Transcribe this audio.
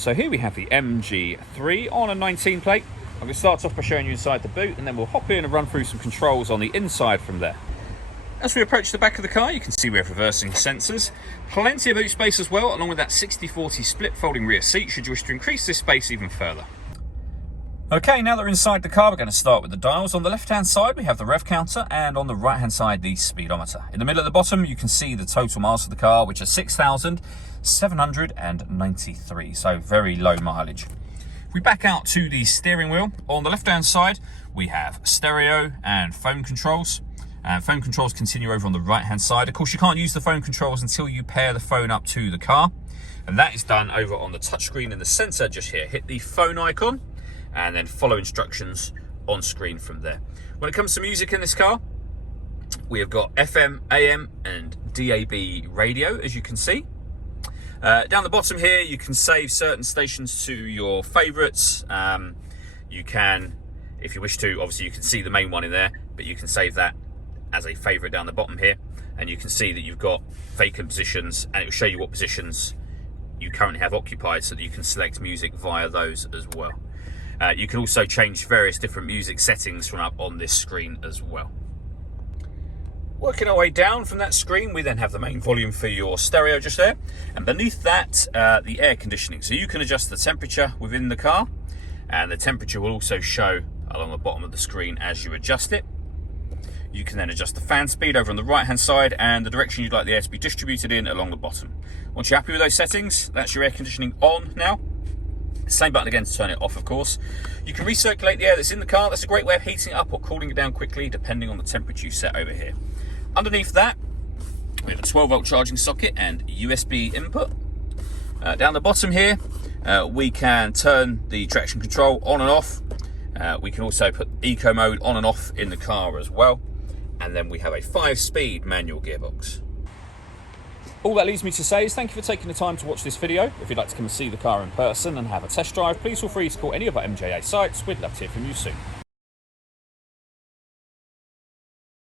So here we have the MG3 on a 19 plate. I'm going to start off by showing you inside the boot, and then we'll hop in and run through some controls on the inside from there. As we approach the back of the car, you can see we have reversing sensors, plenty of boot space as well, along with that 60/40 split folding rear seat should you wish to increase this space even further. Okay, now that we're inside the car, we're going to start with the dials. On the left-hand side, we have the rev counter, and on the right-hand side, the speedometer. In the middle at the bottom, you can see the total miles of the car, which are 6,793, so very low mileage. If we back out to the steering wheel, on the left-hand side, we have stereo and phone controls. Phone controls continue over on the right-hand side. Of course, you can't use the phone controls until you pair the phone up to the car, and that is done over on the touchscreen in the center just here. Hit the phone icon, and then follow instructions on screen from there. When it comes to music in this car, we have got FM, AM, and DAB radio, as you can see. Down the bottom here, you can save certain stations to your favorites. You can, if you wish to, obviously you can see the main one in there, but you can save that as a favorite down the bottom here. And you can see that you've got vacant positions, and it will show you what positions you currently have occupied so that you can select music via those as well. You can also change various different music settings from up on this screen as well. Working our way down from that screen, we then have the main volume for your stereo just there. And beneath that, the air conditioning. So you can adjust the temperature within the car, and the temperature will also show along the bottom of the screen as you adjust it. You can then adjust the fan speed over on the right-hand side and the direction you'd like the air to be distributed in along the bottom. Once you're happy with those settings, that's your air conditioning on now. Same button again to turn it off, of course. You can recirculate the air that's in the car. That's a great way of heating it up or cooling it down quickly, depending on the temperature you set over here. Underneath that, we have a 12-volt charging socket and USB input. Down the bottom here, we can turn the traction control on and off. We can also put eco mode on and off in the car as well. And then we have a 5-speed manual gearbox. All that leaves me to say is thank you for taking the time to watch this video. If you'd like to come and see the car in person and have a test drive, please feel free to call any of our MJA sites. We'd love to hear from you soon.